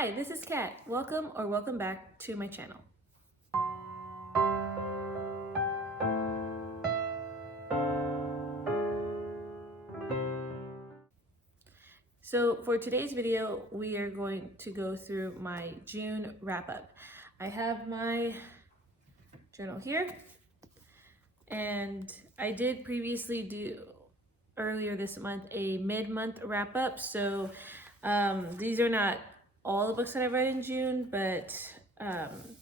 Hi, this is Kat. Welcome back to my channel. So for today's video, we are going to go through my June wrap up. I have my journal here, and I did previously do earlier this month a mid-month wrap up. So these are not all the books that I've read in June, but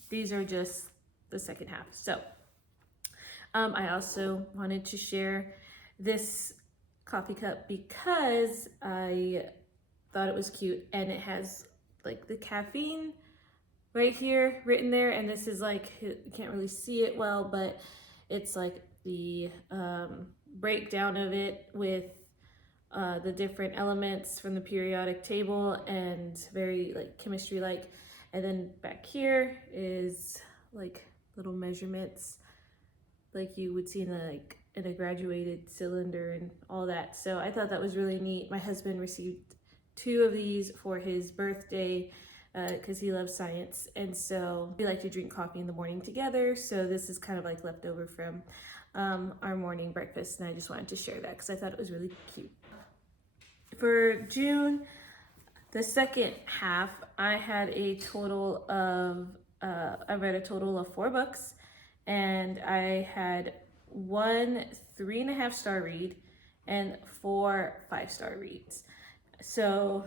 these are just the second half. So I also wanted to share this coffee cup because I thought it was cute, and it has like the caffeine right here written there, and this is like, you can't really see it well, but it's like the breakdown of it with the different elements from the periodic table, and very like chemistry like. And then back here is like little measurements like you would see in a graduated cylinder and all that. So I thought that was really neat. My husband received 2 of these for his birthday because he loves science, and so we like to drink coffee in the morning together. So this is kind of like leftover from our morning breakfast, and I just wanted to share that because I thought it was really cute. For June, the second half, I had a total of, I read a total of 4 books, and I had 1 3.5-star read and 4 5-star reads. So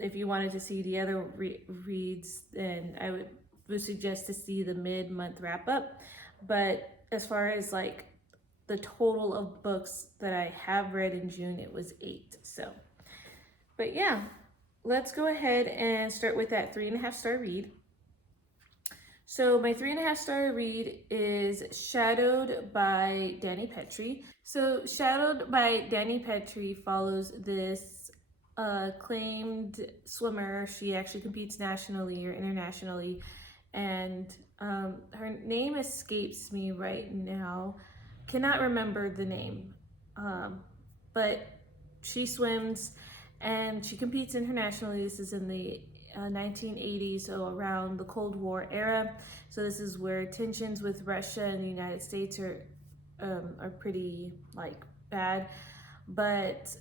if you wanted to see the other reads, then I would suggest to see the mid-month wrap up. But as far as like the total of books that I have read in June, it was 8. So, but yeah, let's go ahead and start with that 3.5-star read. So my 3.5-star read is Shadowed by Dani Petrie. So Shadowed by Dani Petrie follows this acclaimed swimmer. She actually competes nationally or internationally, and her name escapes me right now. Cannot remember the name, but she swims and she competes internationally. This is in the 1980s, so around the Cold War era. So this is where tensions with Russia and the United States are pretty like bad. But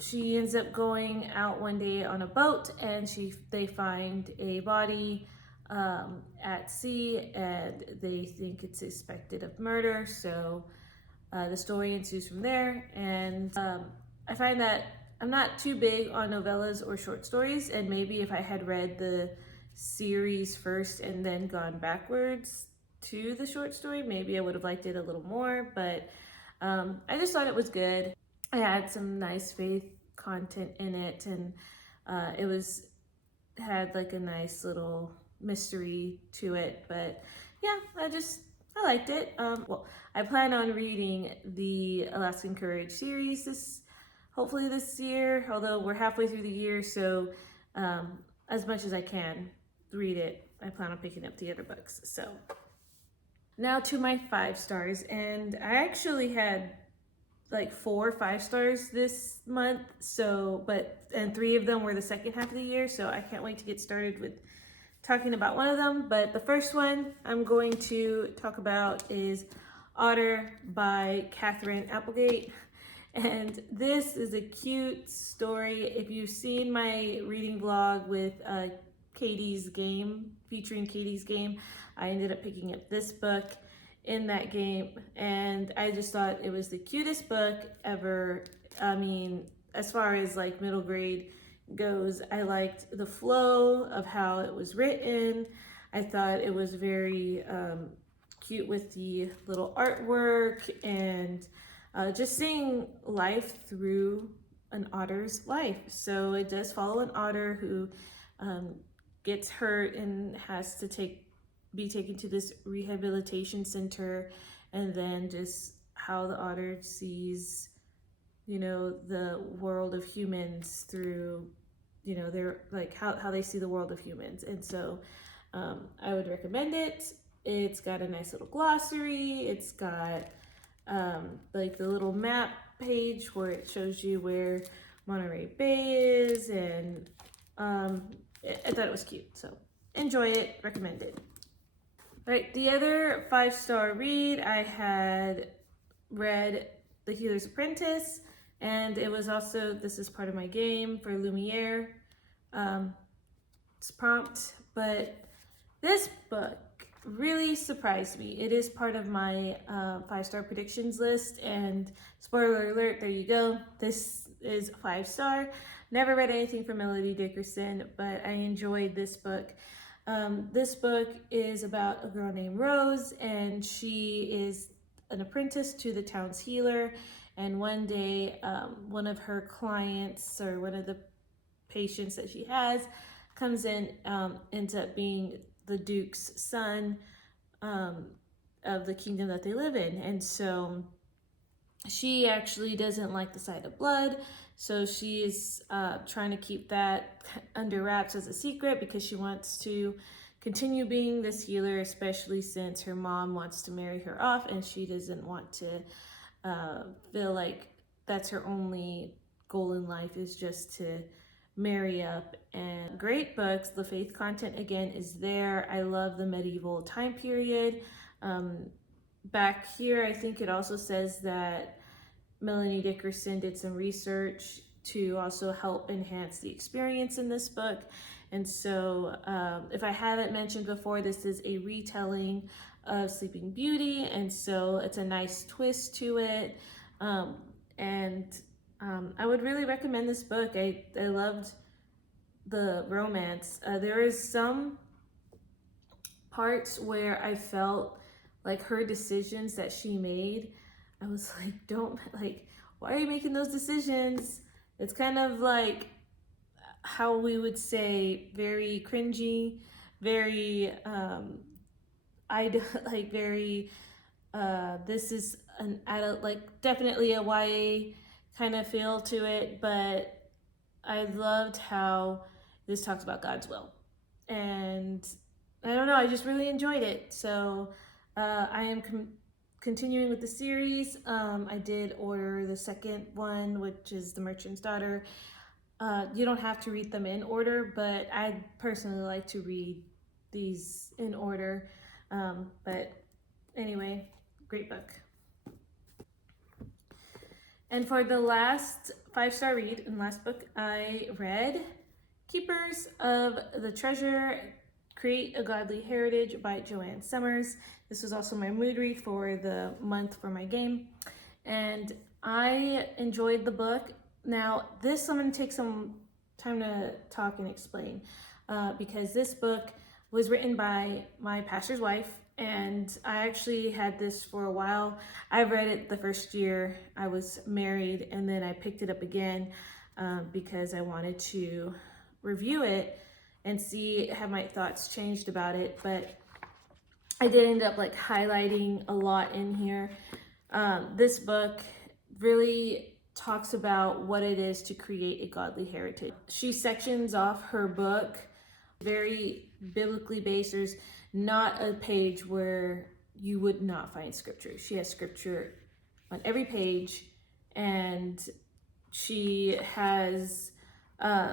she ends up going out one day on a boat, and they find a body at sea, and they think it's suspected of murder. So the story ensues from there, and I find that I'm not too big on novellas or short stories, and maybe if I had read the series first and then gone backwards to the short story, maybe I would have liked it a little more. But I just thought it was good. I had some nice faith content in it, and it had like a nice little mystery to it. But yeah, I liked it. Well, I plan on reading the Alaskan Courage series hopefully this year, although we're halfway through the year, so as much as I can read it, I plan on picking up the other books. So now to my 5 stars, and I actually had like 4 5-stars this month, and 3 of them were the second half of the year, so I can't wait to get started with talking about one of them. But the first one I'm going to talk about is Otter by Catherine Applegate. And this is a cute story. If you've seen my reading vlog with Katie's Game, featuring Katie's Game, I ended up picking up this book in that game, and I just thought it was the cutest book ever. I mean, as far as like middle grade goes, I liked the flow of how it was written. I thought it was very cute with the little artwork, and just seeing life through an otter's life. So it does follow an otter who gets hurt and has to be taken to this rehabilitation center, and then just how the otter sees, you know, the world of humans through, you know, their like how they see the world of humans. And so I would recommend it. It's got a nice little glossary. It's got like the little map page where it shows you where Monterey Bay is, and I thought it was cute. So enjoy it, recommend it. Right, the other 5-star read, I had read The Healer's Apprentice, and it was also, this is part of my game for Lumiere. It's prompt, but this book really surprised me. It is part of my 5-star predictions list, and spoiler alert, there you go. This is 5-star. Never read anything from Melody Dickerson, but I enjoyed this book. This book is about a girl named Rose, and she is an apprentice to the town's healer. And one day, one of her clients, or one of the patients that she has, comes in, ends up being the Duke's son of the kingdom that they live in. And so she actually doesn't like the sight of blood. So she is trying to keep that under wraps as a secret because she wants to continue being this healer, especially since her mom wants to marry her off and she doesn't want to feel like that's her only goal in life, is just to marry up. And great books. The faith content again is there. I love the medieval time period. Back here, I think it also says that Melanie Dickerson did some research to also help enhance the experience in this book. And so if I haven't mentioned before, this is a retelling of Sleeping Beauty, and so it's a nice twist to it. I would really recommend this book. I loved the romance. There is some parts where I felt like her decisions that she made, I was like, why are you making those decisions? It's kind of like how we would say very cringy, very this is an adult, like definitely a YA kind of feel to it, but I loved how this talks about God's will. And I don't know, I just really enjoyed it. So I am continuing with the series. I did order the second one, which is The Merchant's Daughter. You don't have to read them in order, but I personally like to read these in order. But anyway, great book. And for the last 5-star read and last book, I read Keepers of the Treasure, Create a Godly Heritage by Joanne Summers. This was also my mood read for the month for my game. And I enjoyed the book. Now, this I'm going to take some time to talk and explain because this book was written by my pastor's wife, and I actually had this for a while. I read it the first year I was married, and then I picked it up again because I wanted to review it and see have my thoughts changed about it. But I did end up like highlighting a lot in here. This book really talks about what it is to create a godly heritage. She sections off her book very biblically based. There's not a page where you would not find scripture. She has scripture on every page, and she has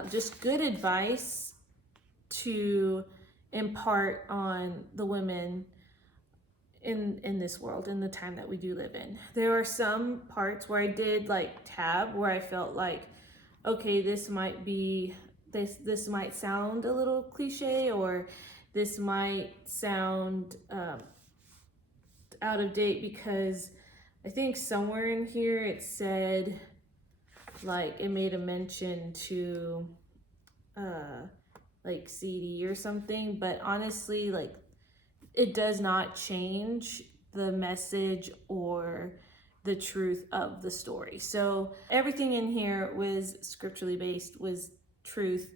just good advice to impart on the women in this world, in the time that we do live in. There are some parts where I did like tab, where I felt like, okay, this might sound a little cliche, or this might sound out of date, because I think somewhere in here it said, like, it made a mention to like CD or something, but honestly, like, it does not change the message or the truth of the story. So everything in here was scripturally based, was truth.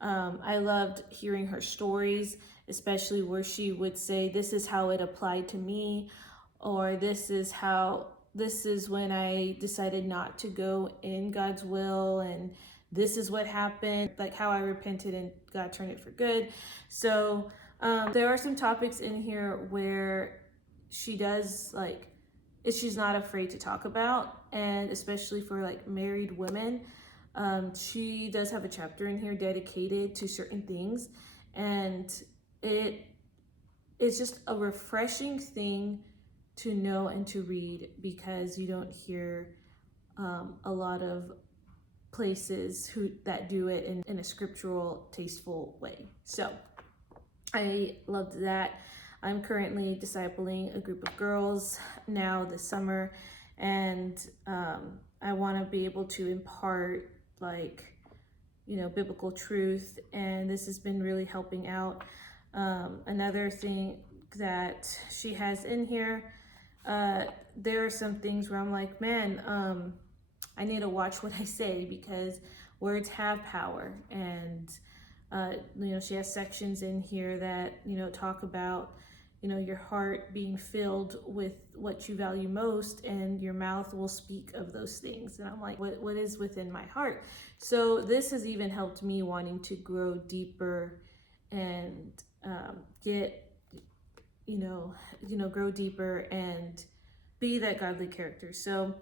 I loved hearing her stories, especially where she would say, this is how it applied to me, or this is when I decided not to go in God's will, and this is what happened, like how I repented and God turned it for good. So there are some topics in here where she does she's not afraid to talk about, and especially for like married women. She does have a chapter in here dedicated to certain things, and it's just a refreshing thing to know and to read, because you don't hear a lot of places that do it in a scriptural, tasteful way. So I loved that. I'm currently discipling a group of girls now this summer, and I want to be able to impart, like, biblical truth, and this has been really helping out. Another thing that she has in here, there are some things where I'm like, man, I need to watch what I say, because words have power. And she has sections in here that talk about your heart being filled with what you value most, and your mouth will speak of those things. And I'm like, what is within my heart? So this has even helped me wanting to grow deeper and grow deeper and be that godly character. So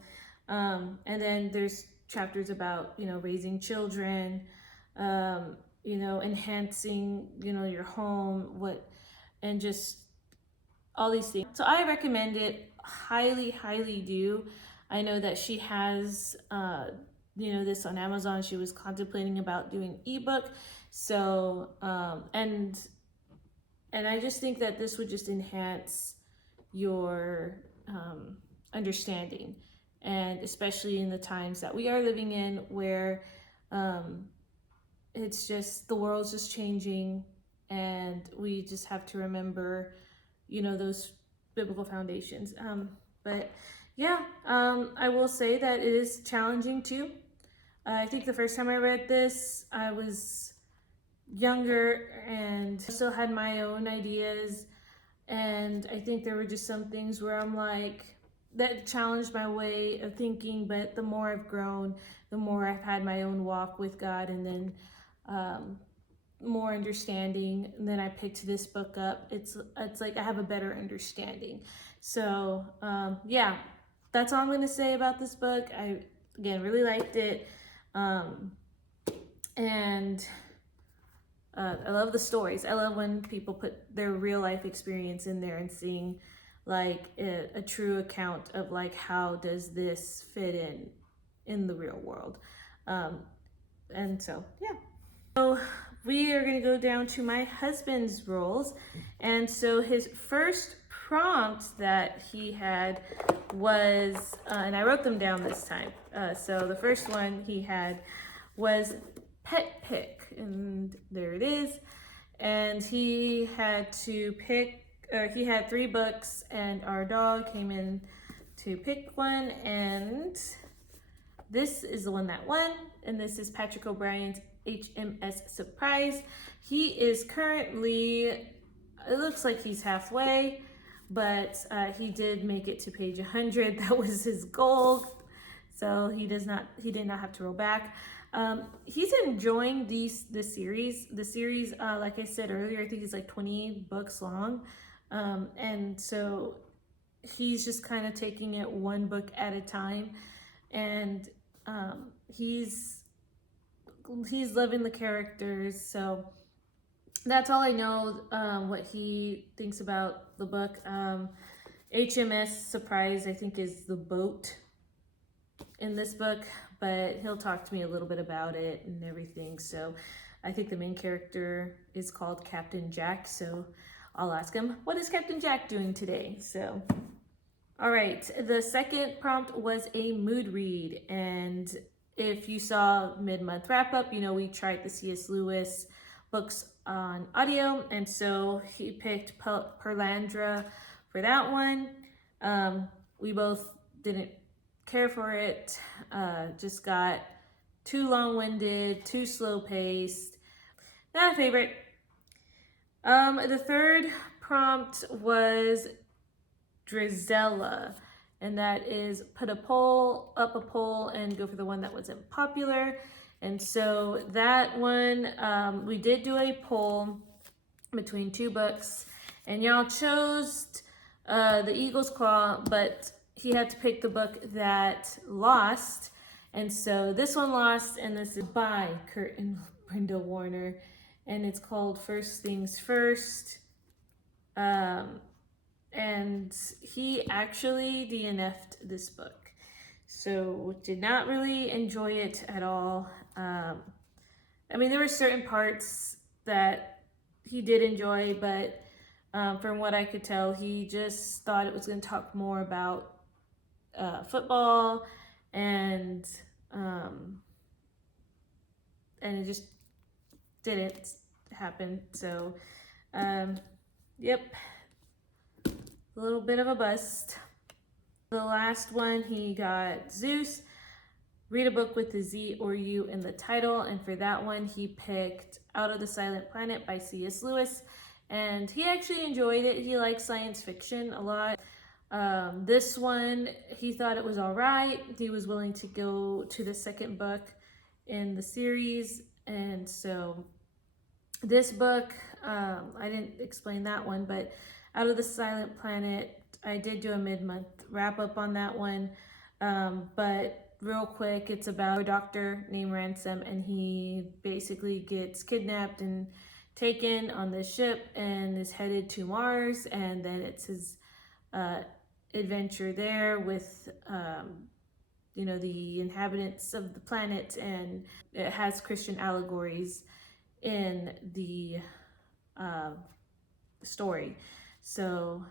and then there's chapters about raising children, enhancing your home, and just all these things. So I recommend it, highly do. I know that she has this on Amazon. She was contemplating about doing ebook. So and I just think that this would just enhance your understanding, and especially in the times that we are living in, where it's just, the world's just changing, and we just have to remember those biblical foundations. But yeah, I will say that it is challenging too. I think the first time I read this, I was younger and still had my own ideas, and I think there were just some things where I'm like, that challenged my way of thinking. But the more I've grown, the more I've had my own walk with God, and then more understanding, and then I picked this book up. It's like I have a better understanding. So yeah, that's all I'm going to say about this book. I, again, really liked it, and I love the stories. I love when people put their real life experience in there and seeing like a true account of like, how does this fit in the real world. And so yeah. So we are going to go down to my husband's roles. And so his first prompt that he had was, and I wrote them down this time. So the first one he had was pet pick, and there it is. And he had to pick, or he had 3 books, and our dog came in to pick one, and this is the one that won, and this is Patrick O'Brien's HMS Surprise. He is currently, it looks like he's halfway, but he did make it to page 100. That was his goal, so he did not have to roll back. He's enjoying this series. The series, like I said earlier, I think it's like 20 books long, and so he's just kind of taking it one book at a time, and he's loving the characters. So that's all I know, what he thinks about the book. HMS Surprise, I think, is the boat in this book, but he'll talk to me a little bit about it and everything. So I think the main character is called Captain Jack, so I'll ask him, what is Captain Jack doing today? So all right, the second prompt was a mood read, and if you saw mid-month wrap-up, we tried the C.S. Lewis books on audio, and so he picked Perlandra for that one. We both didn't care for it, just got too long-winded, too slow-paced, not a favorite. The third prompt was Drizella, and that is put up a poll and go for the one that wasn't popular. And so that one, we did do a poll between 2 books, and y'all chose The Eagle's Claw, but he had to pick the book that lost, And so this one lost, and this is by Kurt and Brenda Warner, and it's called First Things First. And he actually DNF'd this book, so did not really enjoy it at all. I mean, there were certain parts that he did enjoy, but from what I could tell, he just thought it was going to talk more about football, and it just didn't happen. So, yep, a little bit of a bust. The last one, he got Zeus. Read a book with the Z or U in the title, and for that one he picked Out of the Silent Planet by C.S. Lewis, and he actually enjoyed it. He likes science fiction a lot. This one, he thought it was all right. He was willing to go to the second book in the series, and so this book, I didn't explain that one, but Out of the Silent Planet, I did do a mid-month wrap-up on that one, but real quick, it's about a doctor named Ransom, and he basically gets kidnapped and taken on this ship and is headed to Mars, and then it's his adventure there with you know, the inhabitants of the planet, and it has Christian allegories in the story. So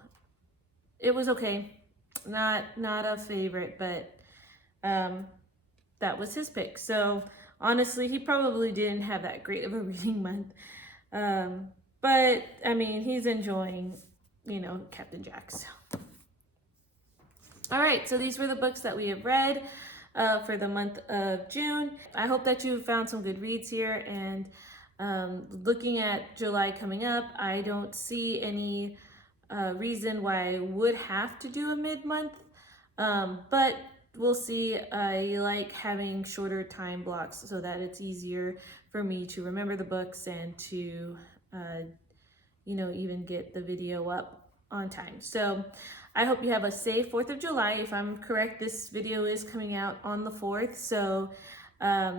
it was okay, not a favorite, but that was his pick. So honestly, he probably didn't have that great of a reading month. But I mean, he's enjoying, you know, Captain Jack. So. All right, so these were the books that we have read for the month of June. I hope that you found some good reads here, and looking at July coming up, I don't see any reason why I would have to do a mid-month, but we'll see. I like having shorter time blocks so that it's easier for me to remember the books and to, you know, even get the video up on time. So I hope you have a safe 4th of July. If I'm correct, this video is coming out on the 4th. So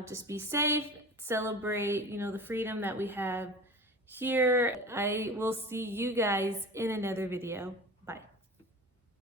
just be safe, celebrate, you know, the freedom that we have here. I will see you guys in another video.